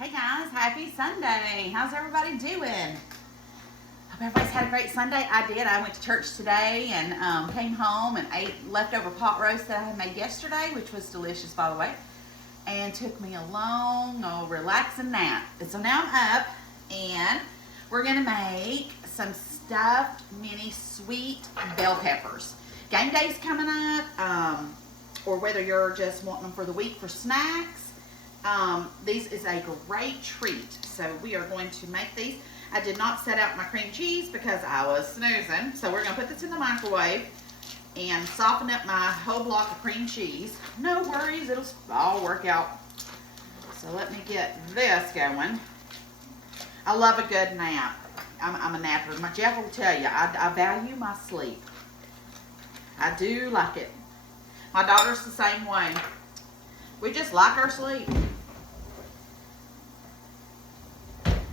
Hey guys, happy Sunday. How's everybody doing? Hope everybody's had a great Sunday. I did. I went to church today and came home and ate leftover pot roast that I had made yesterday, which was delicious, by the way, and took me a long, relaxing nap. And so now I'm up and we're going to make some stuffed mini sweet bell peppers. Game day's coming up, or whether you're just wanting them for the week for snacks. These is a great treat. So we are going to make these. I did not set out my cream cheese because I was snoozing. So we're going to put this in the microwave and soften up my whole block of cream cheese. No worries, it'll all work out. So let me get this going. I love a good nap. I'm a napper. My Jeff will tell you, I value my sleep. I do like it. My daughter's the same way. We just like our sleep.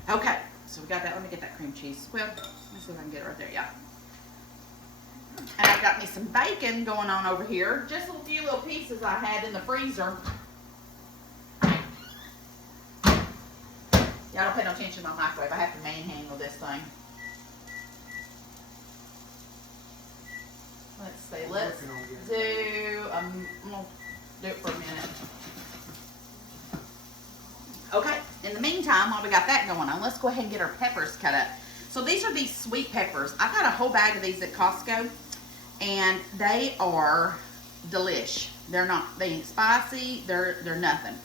Okay, so we got that. Let me get that cream cheese. Well, let me see if I can get it right there. Yeah. And I got me some bacon going on over here. Just a few little pieces I had in the freezer. Y'all don't pay no attention to my microwave. I have to manhandle this thing. Let's see. Let's do. I'm gonna do it for a minute. Okay. In the meantime, while we got that going on, let's go ahead and get our peppers cut up. So these are these sweet peppers. I got a whole bag of these at Costco, and they are delish. They ain't spicy. They're nothing,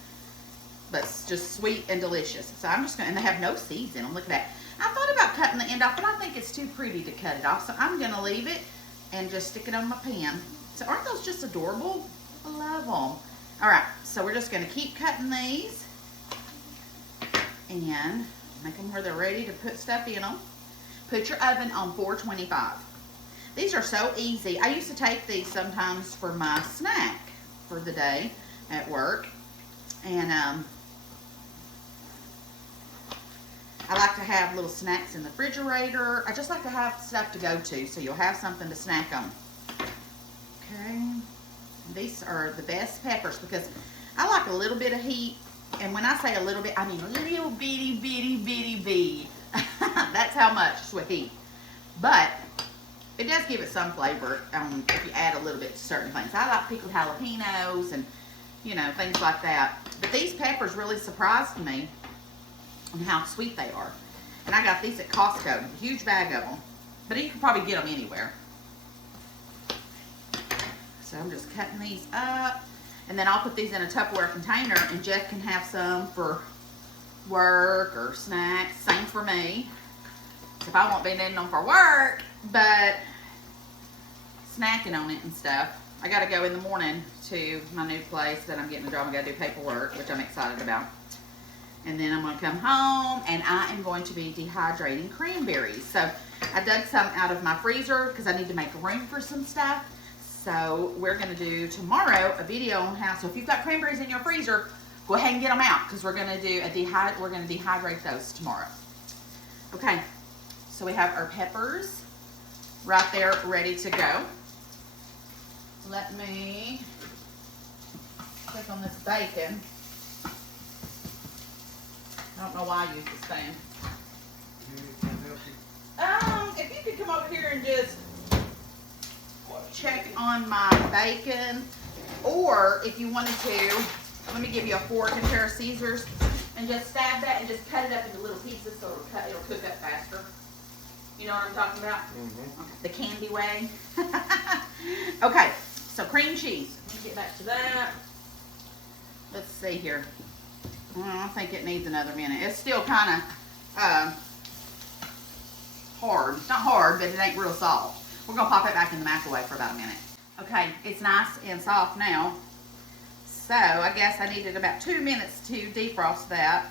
but it's just sweet and delicious. So I'm just gonna, and they have no seeds in them. Look at that. I thought about cutting the end off, but I think it's too pretty to cut it off. So I'm gonna leave it and just stick it on my pan. So aren't those just adorable? I love them. All right, so we're just gonna keep cutting these and make them where they're ready to put stuff in them. Put your oven on 425. These are so easy. I used to take these sometimes for my snack for the day at work. And I like to have little snacks in the refrigerator. I just like to have stuff to go to, so you'll have something to snack on. Okay. These are the best peppers because I like a little bit of heat. And when I say a little bit, I mean a little bitty, bitty, bitty, bitty. That's how much with heat. But it does give it some flavor if you add a little bit to certain things. I like pickled jalapenos and, you know, things like that. But these peppers really surprised me on how sweet they are. And I got these at Costco, a huge bag of them. But you can probably get them anywhere. So I'm just cutting these up. And then I'll put these in a Tupperware container and Jeff can have some for work or snacks. Same for me. If I won't be needing them for work, but snacking on it and stuff. I got to go in the morning to my new place that I'm getting a job. I got to do paperwork, which I'm excited about. And then I'm going to come home and I am going to be dehydrating cranberries. So I dug some out of my freezer because I need to make room for some stuff. So we're going to do tomorrow a video on how, so if you've got cranberries in your freezer, go ahead and get them out because we're going to do we're going to dehydrate those tomorrow. Okay, so we have our peppers right there ready to go. Let me click on this bacon. I don't know why I use this fan. If you could come over here and just check on my bacon, or if you wanted to, let me give you a fork and a pair of scissors and just stab that and just cut it up into little pieces so it'll cook up faster. You know what I'm talking about? Mm-hmm. Okay. The candy way. Okay, so cream cheese. Let me get back to that. Let's see here. I think it needs another minute. It's still kind of hard. It's not hard, but it ain't real soft. We're going to pop it back in the microwave for about a minute. Okay, it's nice and soft now. So I guess I needed about 2 minutes to defrost that.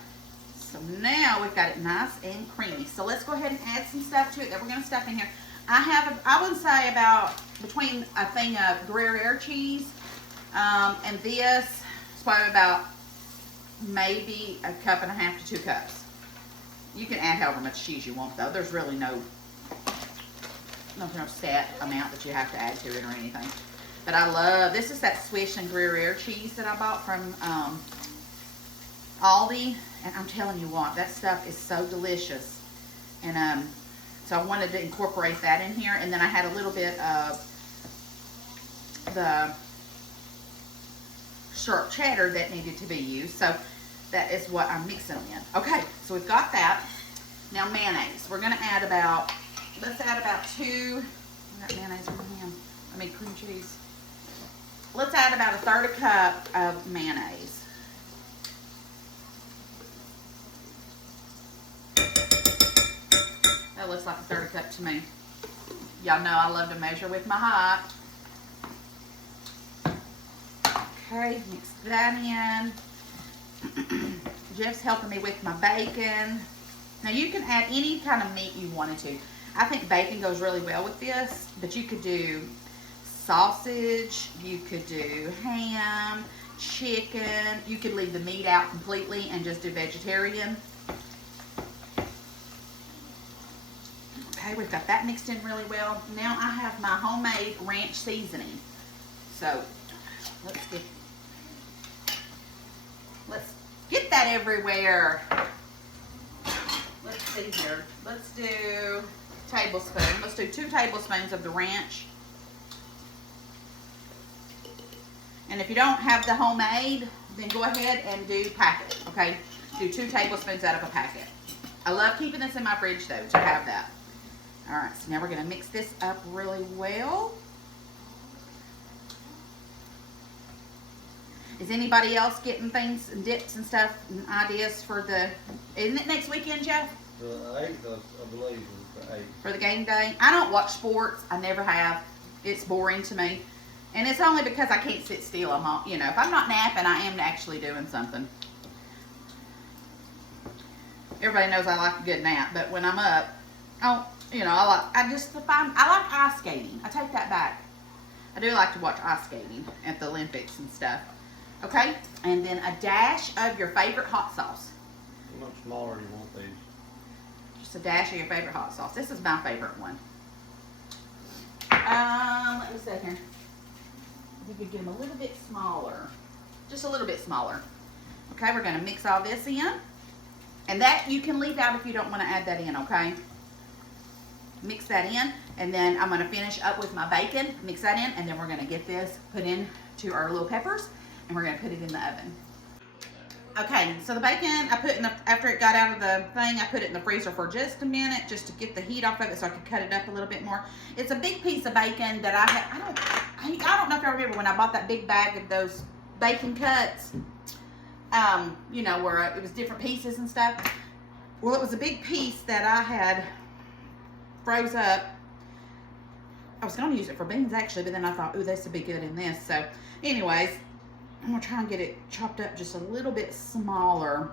So now we've got it nice and creamy. So let's go ahead and add some stuff to it that we're going to stuff in here. I would say about between a thing of Gruyere cheese and this, it's probably about maybe 1.5 cups to 2 cups. You can add however much cheese you want though. There's really no set amount that you have to add to it or anything. But I love, this is that Swiss and Gruyere cheese that I bought from Aldi. And I'm telling you what, that stuff is so delicious. And so I wanted to incorporate that in here. And then I had a little bit of the sharp cheddar that needed to be used. So that is what I'm mixing them in. Okay, so we've got that. Now mayonnaise. We're gonna add about, let's add about 2, I got mayonnaise in my hand. I mean cream cheese. Let's add about 1/3 cup of mayonnaise. That looks like 1/3 cup to me. Y'all know I love to measure with my heart. Okay, mix that in. Jeff's helping me with my bacon. Now you can add any kind of meat you wanted to. I think bacon goes really well with this, but you could do sausage, you could do ham, chicken. You could leave the meat out completely and just do vegetarian. Okay, we've got that mixed in really well. Now I have my homemade ranch seasoning. So let's get that everywhere. Let's see here. Let's do tablespoon. Let's do 2 tablespoons of the ranch. And if you don't have the homemade, then go ahead and do packet. Okay, do 2 tablespoons out of a packet. I love keeping this in my fridge though to have that. All right, so now we're gonna mix this up really well. Is anybody else getting things and dips and stuff and ideas for the, isn't it next weekend, Jeff? The 8th, I believe, is the 8th. For the game day? I don't watch sports. I never have. It's boring to me. And it's only because I can't sit still. I'm all, you know, if I'm not napping, I am actually doing something. Everybody knows I like a good nap, but when I'm up, I like ice skating. I take that back. I do like to watch ice skating at the Olympics and stuff. Okay, and then a dash of your favorite hot sauce. How much smaller do you want these? Just a dash of your favorite hot sauce. This is my favorite one. Let me see here. We could get them a little bit smaller. Just a little bit smaller. Okay, we're gonna mix all this in. And that you can leave out if you don't wanna add that in, okay? Mix that in, and then I'm gonna finish up with my bacon, mix that in, and then we're gonna get this put in to our little peppers, and we're gonna put it in the oven. Okay, so the bacon I put in the, after it got out of the thing, I put it in the freezer for just a minute, just to get the heat off of it so I could cut it up a little bit more. It's a big piece of bacon that I don't know if I remember when I bought that big bag of those bacon cuts, you know, where it was different pieces and stuff. Well, it was a big piece that I had froze up. I was going to use it for beans actually, but then I thought, ooh, this would be good in this. So anyways, I'm going to try and get it chopped up just a little bit smaller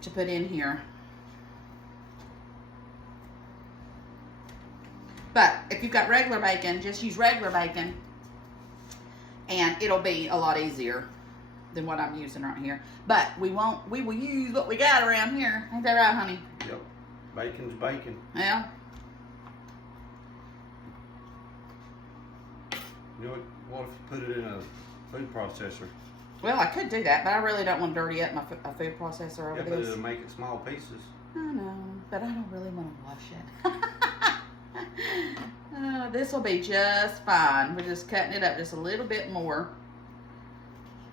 to put in here. But if you've got regular bacon, just use regular bacon and it'll be a lot easier than what I'm using right here. But we will use what we got around here. Ain't that right, honey? Yep. Bacon's bacon. Yeah. You know what if you put it in a food processor? Well, I could do that, but I really don't want to dirty up my food processor over Yeah, but this. it'll make it small pieces. I know, but I don't really want to wash it. This will be just fine. We're just cutting it up just a little bit more.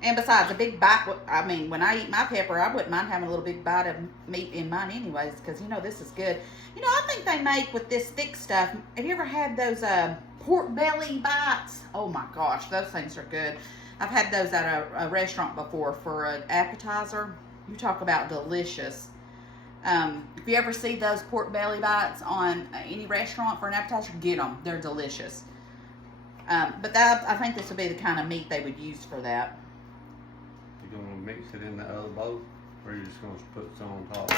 And besides, a big bite, I mean, when I eat my pepper, I wouldn't mind having a little big bite of meat in mine anyways, because, you know, this is good. You know, I think they make with this thick stuff, have you ever had those pork belly bites? Oh my gosh, those things are good. I've had those at a restaurant before for an appetizer. You talk about delicious. If you ever see those pork belly bites on any restaurant for an appetizer, get them. They're delicious. But that, I think this would be the kind of meat they would use for that. You gonna mix it in the other bowl, or you just gonna put some on top?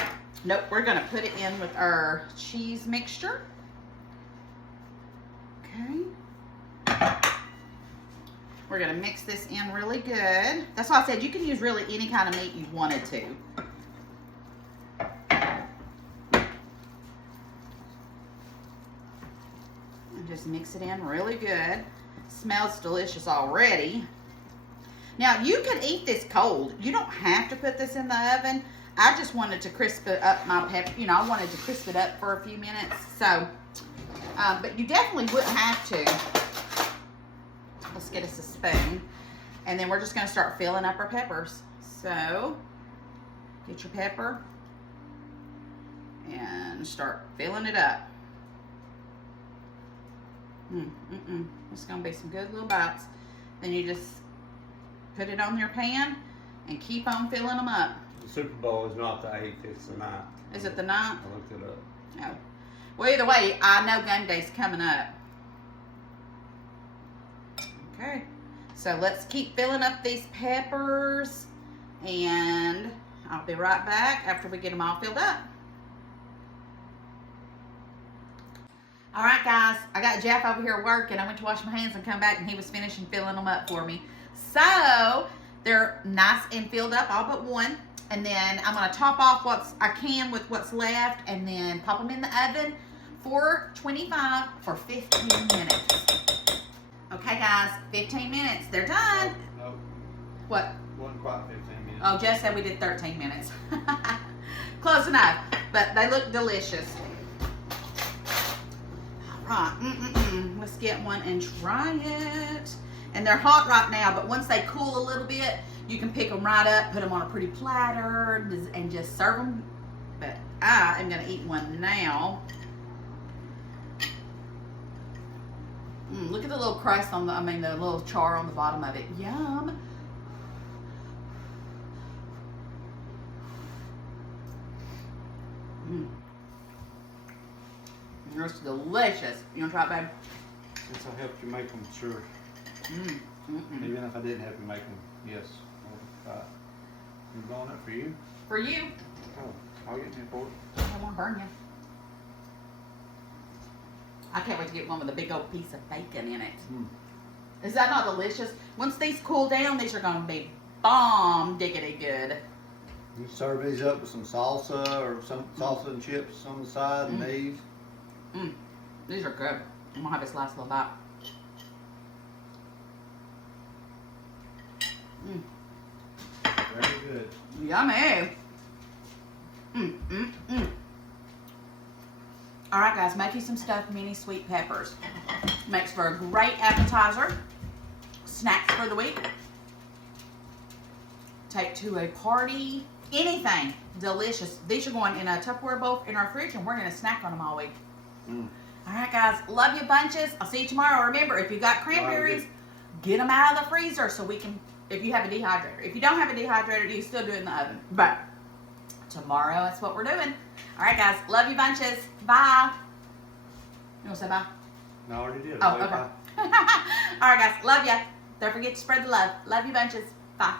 Nope, we're gonna put it in with our cheese mixture. Okay. We're gonna mix this in really good. That's why I said you can use really any kind of meat you wanted to. And just mix it in really good. Smells delicious already. Now, you can eat this cold. You don't have to put this in the oven. I just wanted to crisp it up my pepper. You know, I wanted to crisp it up for a few minutes. So, but you definitely wouldn't have to. Let's get us a spoon. And then we're just going to start filling up our peppers. So, get your pepper and start filling it up. It's going to be some good little bites. Then you just put it on your pan and keep on filling them up. The Super Bowl is not the 8th, it's the 9th. Is it the 9th? I looked it up. No. Well, either way, I know game day's coming up. Okay. So let's keep filling up these peppers. And I'll be right back after we get them all filled up. All right, guys, I got Jeff over here working. I went to wash my hands and come back, and he was finishing filling them up for me. So they're nice and filled up, all but one. And then I'm going to top off what I can with what's left, and then pop them in the oven for 25 for 15 minutes. Okay, guys, 15 minutes. They're done. No, What? wasn't quite 15 minutes. Oh, Jeff said we did 13 minutes. Close enough, but they look delicious. Right, let's get one and try it. And they're hot right now, but once they cool a little bit, you can pick them right up, put them on a pretty platter, and just serve them. But I am going to eat one now. Look at the little crust on the, the little char on the bottom of it. Yum. It's delicious. You want to try it, babe? Since I helped you make them, sure. Even if I didn't help you make them, yes. You going up for you? For you. Oh, I'll get you for it. I don't want to burn you. I can't wait to get one with a big old piece of bacon in it. Is that not delicious? Once these cool down, these are going to be bomb diggity good. You serve these up with some salsa or some salsa and chips on the side and these. These are good. I'm gonna have this last little bite. Very good. Yummy. All right, guys, make you some stuffed mini sweet peppers. Makes for a great appetizer. Snacks for the week. Take to a party. Anything delicious. These are going in a Tupperware bowl in our fridge, and we're gonna snack on them all week. All right, guys, love you bunches. I'll see you tomorrow. Remember, if you got cranberries, get them out of the freezer so we can, if you have a dehydrator. If you don't have a dehydrator, you can still do it in the oven. But tomorrow, that's what we're doing. All right, guys, love you bunches. Bye. You want to say bye? No, I already did. Oh, okay. All right, guys, love ya. Don't forget to spread the love. Love you bunches. Bye.